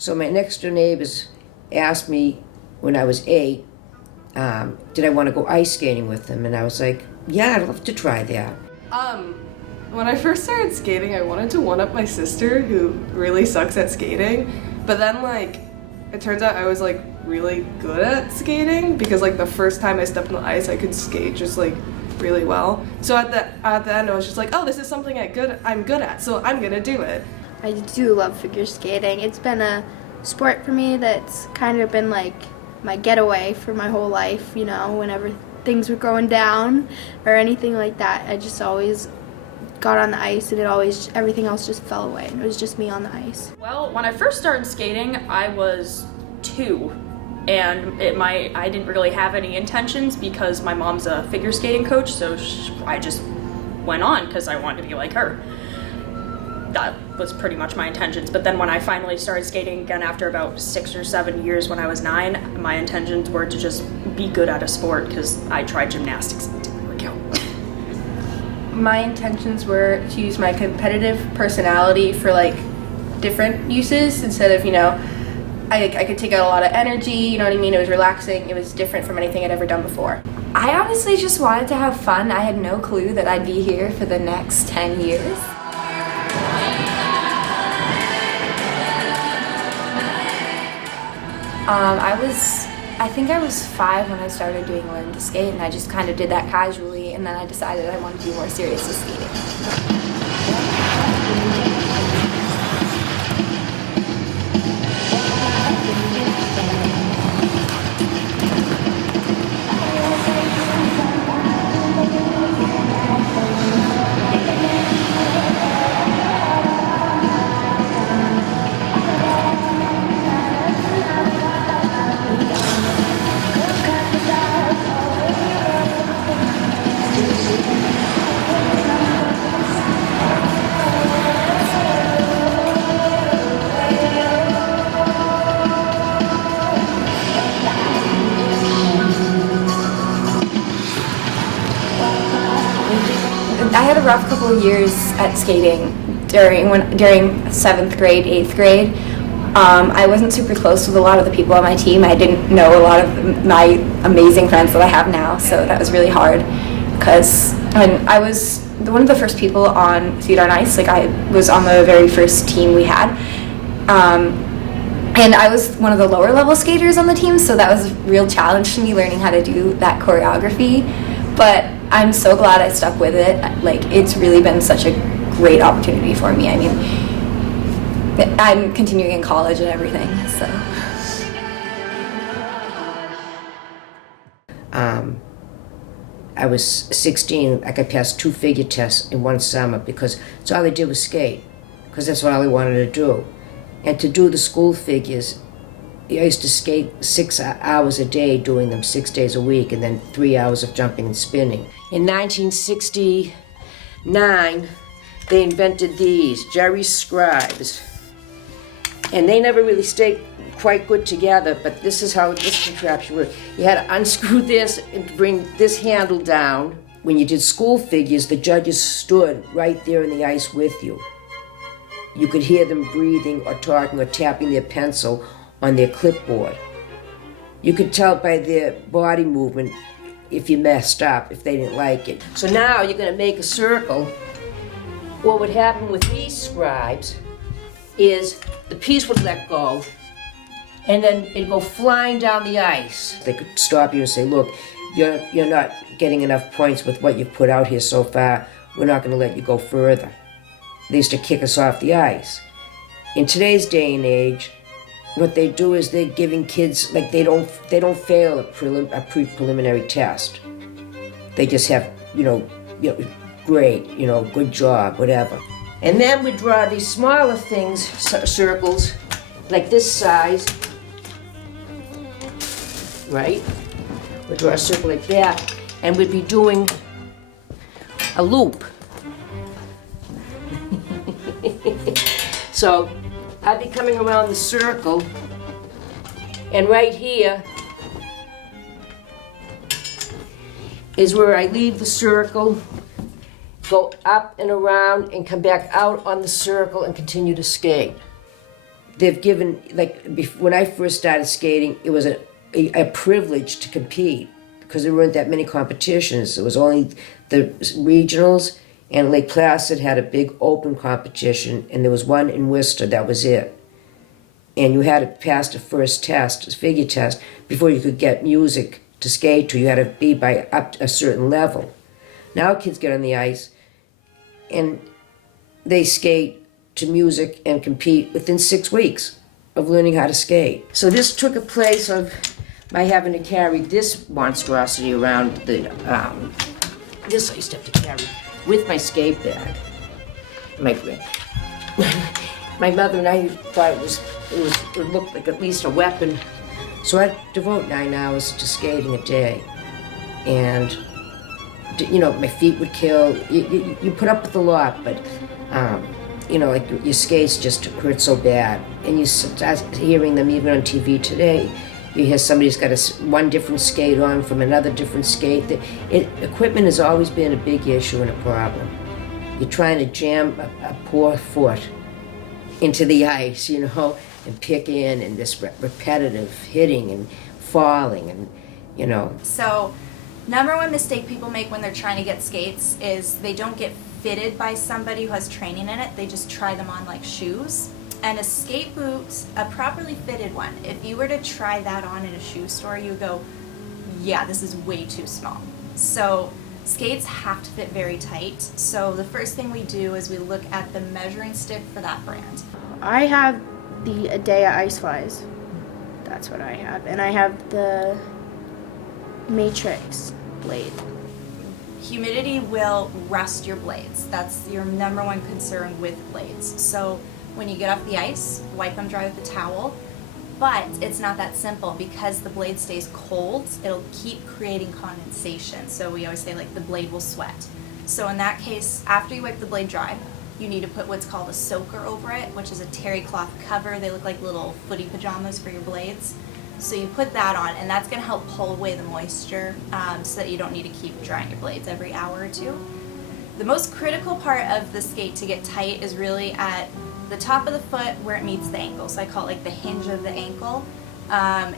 So my next door neighbors asked me when I was 8, did I want to go ice skating with them? And I was like, yeah, I'd love to try that. When I first started skating, I wanted to one-up my sister, who really sucks at skating. But then, like, it turns out I was, like, really good at skating because, like, the first time I stepped on the ice, I could skate just, like, really well. So at the end, I was just like, oh, this is something I'm good at, so I'm gonna do it. I do love figure skating. It's been a sport for me that's kind of been like my getaway for my whole life, you know, whenever things were going down or anything like that. I just always got on the ice and everything else just fell away. It was just me on the ice. Well, when I first started skating, I was 2. And I didn't really have any intentions because my mom's a figure skating coach, so I just went on because I wanted to be like her. That was pretty much my intentions. But then when I finally started skating again after about 6 or 7 years when I was 9, my intentions were to just be good at a sport because I tried gymnastics and it didn't work out. My intentions were to use my competitive personality for like different uses instead of, you know, I could take out a lot of energy, you know what I mean? It was relaxing. It was different from anything I'd ever done before. I honestly just wanted to have fun. I had no clue that I'd be here for the next 10 years. I think I was 5 when I started doing Learn to Skate, and I just kind of did that casually, and then I decided I wanted to be more serious with skating. I had a rough couple of years at skating during 7th grade, 8th grade. I wasn't super close with a lot of the people on my team. I didn't know a lot of my amazing friends that I have now, so that was really hard because I was one of the first people on Feet on Ice. Like, I was on the very first team we had. And I was one of the lower level skaters on the team, so that was a real challenge to me, learning how to do that choreography. But I'm so glad I stuck with it. Like, it's really been such a great opportunity for me. I mean, I'm continuing in college and everything, so. I was 16, I got past 2 figure tests in one summer because that's all I did was skate, because that's all I wanted to do. And to do the school figures, I used to skate 6 hours a day, doing them 6 days a week, and then 3 hours of jumping and spinning. In 1969, they invented these, Jerry Scribes. And they never really stayed quite good together, but this is how this contraption worked. You had to unscrew this and bring this handle down. When you did school figures, the judges stood right there in the ice with you. You could hear them breathing or talking or tapping their pencil on their clipboard. You could tell by their body movement if you messed up, if they didn't like it. So now you're gonna make a circle. What would happen with these scribes is the piece would let go, and then it'd go flying down the ice. They could stop you and say, look, you're not getting enough points with what you've put out here so far. We're not gonna let you go further. They used to kick us off the ice. In today's day and age, what they do is they're giving kids, like, they don't fail a preliminary test. They just have, great, good job, whatever. And then we draw these smaller things, circles, like this size, right? We draw a circle like that, and we'd be doing a loop. So I'd be coming around the circle, and right here is where I leave the circle, go up and around, and come back out on the circle and continue to skate. they've given, like, when I first started skating, it was a privilege to compete because there weren't that many competitions. It was only the regionals, and Lake Placid had a big open competition, and there was one in Worcester, that was it. And you had to pass the first test, a figure test, before you could get music to skate to. You had to be by up to a certain level. Now kids get on the ice and they skate to music and compete within 6 weeks of learning how to skate. So this took a place of my having to carry this monstrosity around the, this I used to have to carry with my skate bag. My mother and I thought it looked like at least a weapon. So I devote 9 hours to skating a day. And, you know, my feet would kill. You put up with a lot, but, you know, like your skates just hurt so bad. And you start hearing them even on TV today. You hear somebody's got one different skate on from another different skate. Equipment has always been a big issue and a problem. You're trying to jam a poor foot into the ice, you know, and pick in, and this repetitive hitting and falling, and, you know. So, number one mistake people make when they're trying to get skates is they don't get fitted by somebody who has training in it. They just try them on like shoes. And a skate boot, a properly fitted one, if you were to try that on in a shoe store, you would go, yeah, this is way too small. So skates have to fit very tight. So the first thing we do is we look at the measuring stick for that brand. I have the Adea Ice Flies. That's what I have. And I have the Matrix blade. Humidity will rust your blades. That's your number one concern with blades. So when you get off the ice, wipe them dry with a towel. But it's not that simple because the blade stays cold. It'll keep creating condensation. So we always say like the blade will sweat. So in that case, after you wipe the blade dry, you need to put what's called a soaker over it, which is a terry cloth cover. They look like little footy pajamas for your blades. So you put that on, and that's going to help pull away the moisture so that you don't need to keep drying your blades every hour or two. The most critical part of the skate to get tight is really at the top of the foot where it meets the ankle. So I call it like the hinge of the ankle. A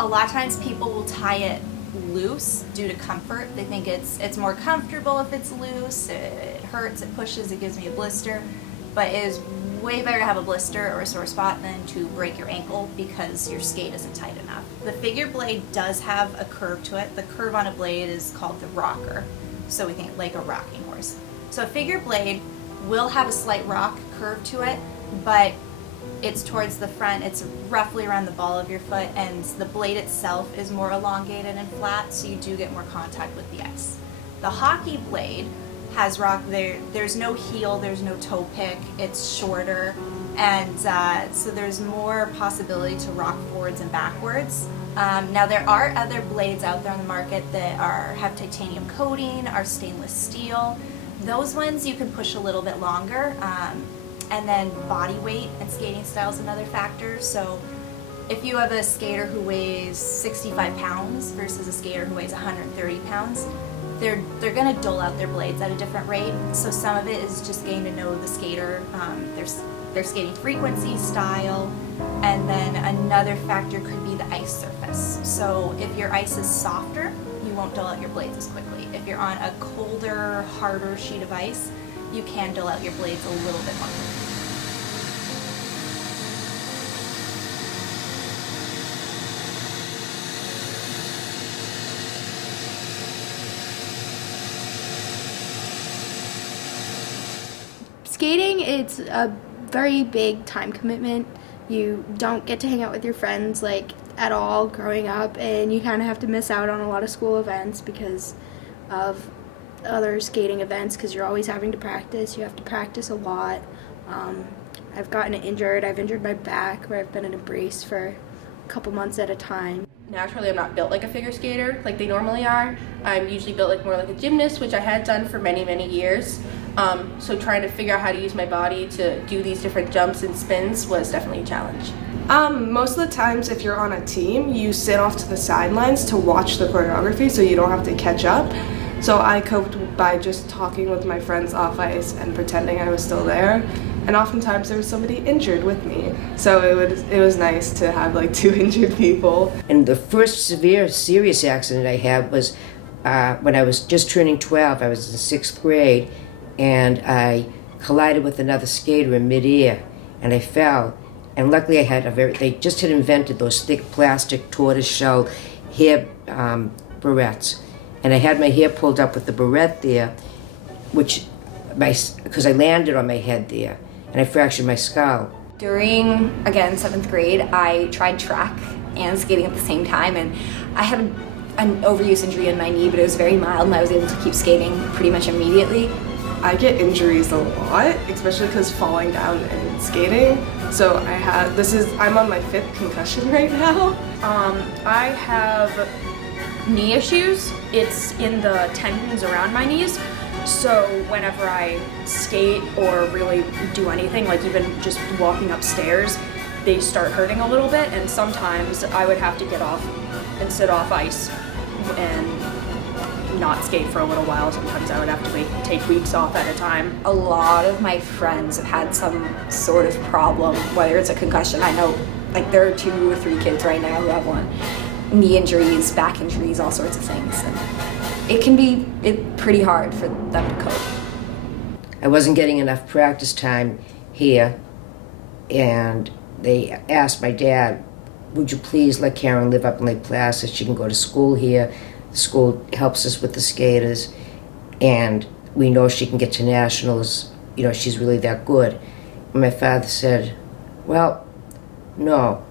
lot of times people will tie it loose due to comfort. They think it's more comfortable if it's loose. It hurts, it pushes, it gives me a blister. But it is way better to have a blister or a sore spot than to break your ankle because your skate isn't tight enough. The figure blade does have a curve to it. The curve on a blade is called the rocker. So we think like a rocking horse. So a figure blade will have a slight rock curve to it, but it's towards the front. It's roughly around the ball of your foot, and the blade itself is more elongated and flat, so you do get more contact with the ice. The hockey blade has rock there. There's no heel, there's no toe pick, it's shorter, and so there's more possibility to rock forwards and backwards. Now there are other blades out there on the market that have titanium coating, are stainless steel. Those ones you can push a little bit longer, and then body weight and skating style is another factor. So if you have a skater who weighs 65 pounds versus a skater who weighs 130 pounds, they're going to dull out their blades at a different rate. So some of it is just getting to know the skater, their skating frequency, style, and then another factor could be the ice surface. So if your ice is softer, you won't dull out your blades as quickly. If you're on a colder, harder sheet of ice, you can dull out your blades a little bit more quickly. Skating, it's a very big time commitment. You don't get to hang out with your friends like at all growing up, and you kind of have to miss out on a lot of school events because of other skating events because you're always having to practice. You have to practice a lot. I've gotten injured. I've injured my back where I've been in a brace for a couple months at a time. Naturally, I'm not built like a figure skater like they normally are. I'm usually built like more like a gymnast, which I had done for many, many years. So trying to figure out how to use my body to do these different jumps and spins was definitely a challenge. Most of the times if you're on a team, you sit off to the sidelines to watch the choreography so you don't have to catch up. So I coped by just talking with my friends off ice and pretending I was still there. And oftentimes there was somebody injured with me. So it was nice to have like 2 injured people. And the first serious accident I had was when I was just turning 12. I was in 6th grade, and I collided with another skater in midair, and I fell. And luckily they just had invented those thick plastic tortoiseshell hair barrettes. And I had my hair pulled up with the barrette there, because I landed on my head there, and I fractured my skull. During, again, 7th grade, I tried track and skating at the same time, and I had an overuse injury in my knee, but it was very mild, and I was able to keep skating pretty much immediately. I get injuries a lot, especially because falling down and skating. So I'm on my 5th concussion right now. I have knee issues. It's in the tendons around my knees. So whenever I skate or really do anything, like even just walking upstairs, they start hurting a little bit, and sometimes I would have to get off and sit off ice and not skate for a little while. Sometimes I would have to take weeks off at a time. A lot of my friends have had some sort of problem, whether it's a concussion. I know like there are 2 or 3 kids right now who have one. Knee injuries, back injuries, all sorts of things. And it can be pretty hard for them to cope. I wasn't getting enough practice time here, and they asked my dad, would you please let Karen live up in Lake Placid? She can go to school here. The school helps us with the skaters, and we know she can get to nationals. You know, she's really that good. And my father said, well, no.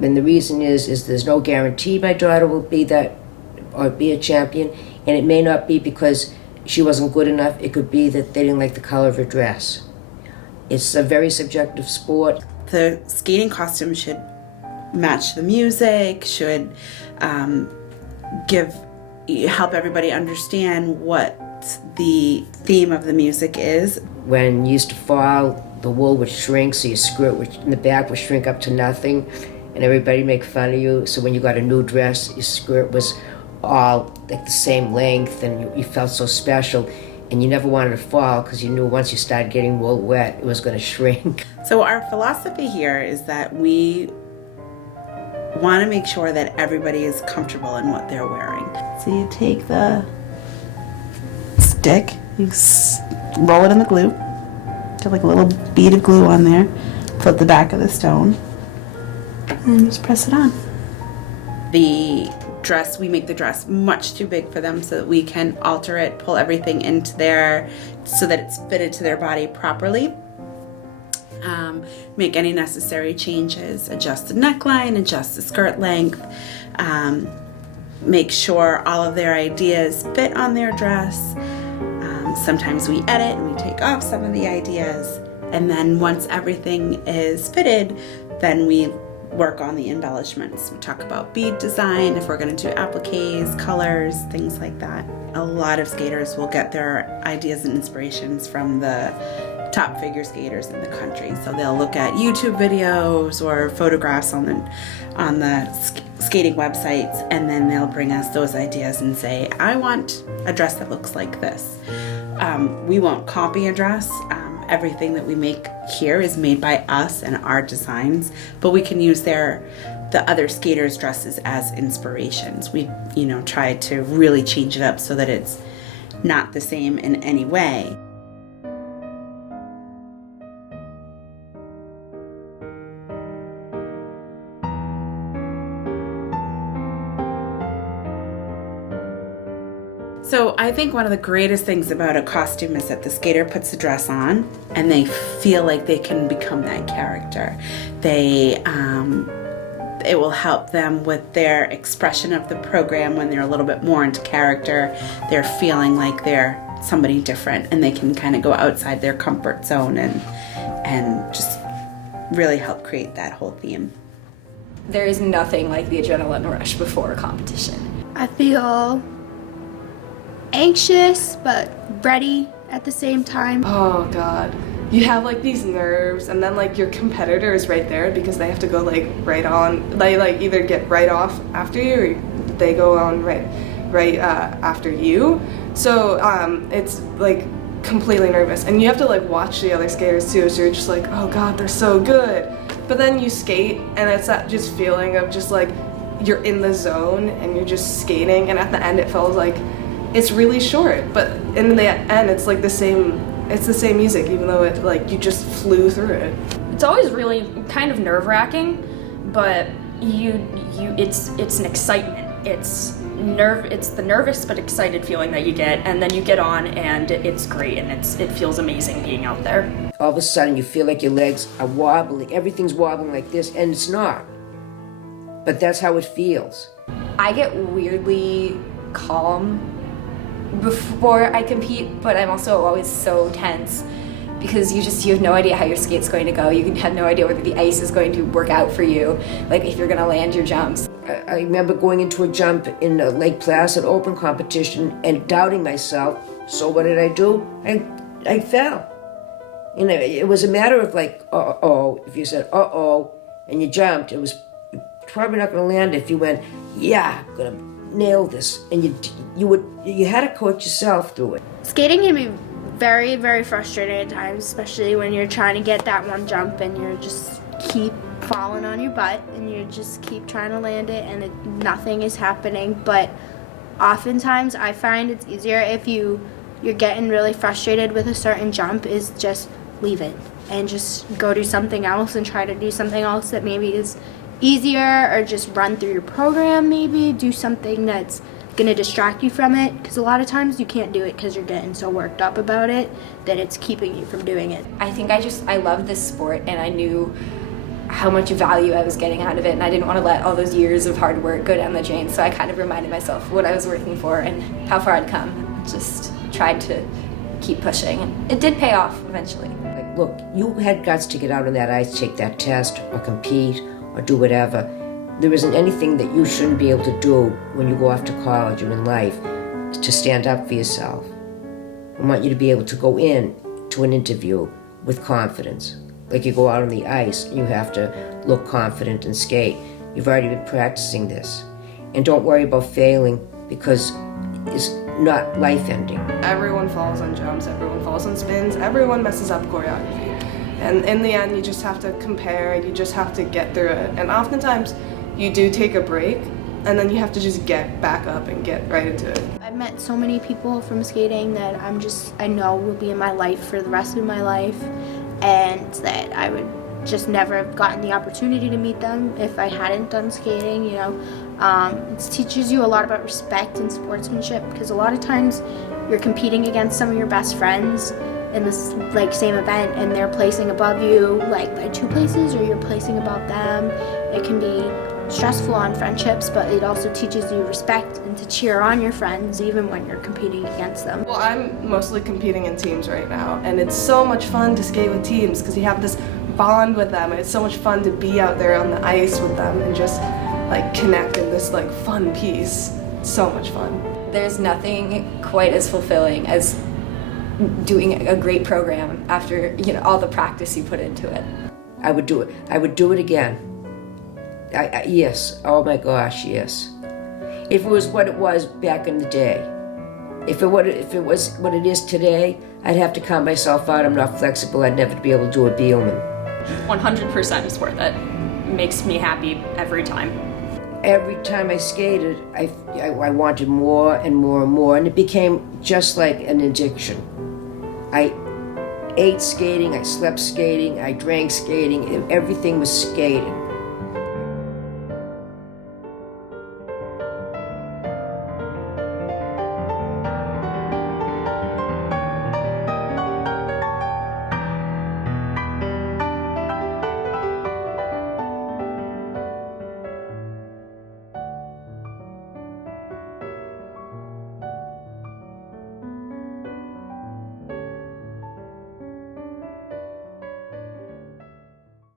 And the reason is there's no guarantee my daughter will be that or be a champion, and it may not be because she wasn't good enough. It could be that they didn't like the color of her dress. It's a very subjective sport. The skating costume should match the music, should help everybody understand what the theme of the music is. When you used to fall, the wool would shrink, so your skirt in the back would shrink up to nothing, and everybody make fun of you. So when you got a new dress, your skirt was all like the same length, and you felt so special, and you never wanted to fall because you knew once you started getting wool wet, it was going to shrink. So our philosophy here is that we want to make sure that everybody is comfortable in what they're wearing. So you take the stick, you roll it in the glue, get like a little bead of glue on there, flip the back of the stone, and just press it on. The dress, we make the dress much too big for them so that we can alter it, pull everything into there so that it's fitted to their body properly. Make any necessary changes, adjust the neckline, adjust the skirt length, make sure all of their ideas fit on their dress. Sometimes we edit and we take off some of the ideas, and then once everything is fitted, then we work on the embellishments. We talk about bead design, if we're going to do appliques, colors, things like that. A lot of skaters will get their ideas and inspirations from the top figure skaters in the country. So they'll look at YouTube videos or photographs on the skating websites, and then they'll bring us those ideas and say, I want a dress that looks like this. We won't copy a dress. Everything that we make here is made by us and our designs, but we can use the other skaters' dresses as inspirations. We, try to really change it up so that it's not the same in any way. So I think one of the greatest things about a costume is that the skater puts the dress on and they feel like they can become that character. It will help them with their expression of the program when they're a little bit more into character. They're feeling like they're somebody different, and they can kind of go outside their comfort zone and just really help create that whole theme. There is nothing like the adrenaline rush before a competition. I feel anxious but ready at the same time. Oh God. You have like these nerves, and then like your competitor is right there because they have to go like right on. They like either get right off after you or they go on right right after you. So it's like completely nervous, and you have to like watch the other skaters too, so you're just like, oh god, they're so good. But then you skate, and it's that just feeling of just like you're in the zone and you're just skating, and at the end it feels like it's really short, but in the end it's like the same music, even though it like you just flew through it. It's always really kind of nerve-wracking, but it's an excitement. It's the nervous but excited feeling that you get, and then you get on and it's great, and it feels amazing being out there. All of a sudden you feel like your legs are wobbling, everything's wobbling like this, and it's not. But that's how it feels. I get weirdly calm before I compete, but I'm also always so tense because you have no idea how your skate's going to go. You have no idea whether the ice is going to work out for you, like if you're going to land your jumps. I remember going into a jump in a Lake Placid open competition and doubting myself. So what did I do? I fell. You know, it was a matter of like, uh-oh. If you said, uh-oh, and you jumped, it was probably not going to land. If you went, yeah, I'm going to nail this, and you had to coach yourself through it. Skating can be very, very frustrating at times, especially when you're trying to get that one jump and you're just keep falling on your butt and you just keep trying to land it and nothing is happening. But oftentimes I find it's easier if you're getting really frustrated with a certain jump is just leave it and just go do something else and try to do something else that maybe is easier, or just run through your program, maybe do something that's gonna distract you from it, because a lot of times you can't do it because you're getting so worked up about it that it's keeping you from doing it. I think I loved this sport, and I knew how much value I was getting out of it, and I didn't want to let all those years of hard work go down the drain, so I kind of reminded myself what I was working for and how far I'd come. Just tried to keep pushing, and it did pay off eventually. Like, look, you had guts to get out on that ice, take that test, or compete, or do whatever. There isn't anything that you shouldn't be able to do when you go off to college or in life to stand up for yourself. I want you to be able to go in to an interview with confidence. Like you go out on the ice, and you have to look confident and skate. You've already been practicing this. And don't worry about failing, because it's not life-ending. Everyone falls on jumps, everyone falls on spins, everyone messes up choreography. And in the end, you just have to compare, you just have to get through it. And oftentimes, you do take a break, and then you have to just get back up and get right into it. I've met so many people from skating that I know will be in my life for the rest of my life, and that I would just never have gotten the opportunity to meet them if I hadn't done skating, you know. It teaches you a lot about respect and sportsmanship, because a lot of times you're competing against some of your best friends in this like same event, and they're placing above you like by 2 places, or you're placing above them. It can be stressful on friendships, but it also teaches you respect and to cheer on your friends even when you're competing against them. Well, I'm mostly competing in teams right now, and it's so much fun to skate with teams because you have this bond with them, and it's so much fun to be out there on the ice with them and just like connect in this like fun piece. It's so much fun. There's nothing quite as fulfilling as doing a great program after, you know, all the practice you put into it. I would do it. I would do it again. Yes. Oh my gosh, yes. If it was what it was back in the day. If it was what it is today, I'd have to count myself out. I'm not flexible. I'd never be able to do a Beelman. 100% is worth it. Makes me happy every time. Every time I skated, I wanted more and more and more, and it became just like an addiction. I ate skating, I slept skating, I drank skating, everything was skating.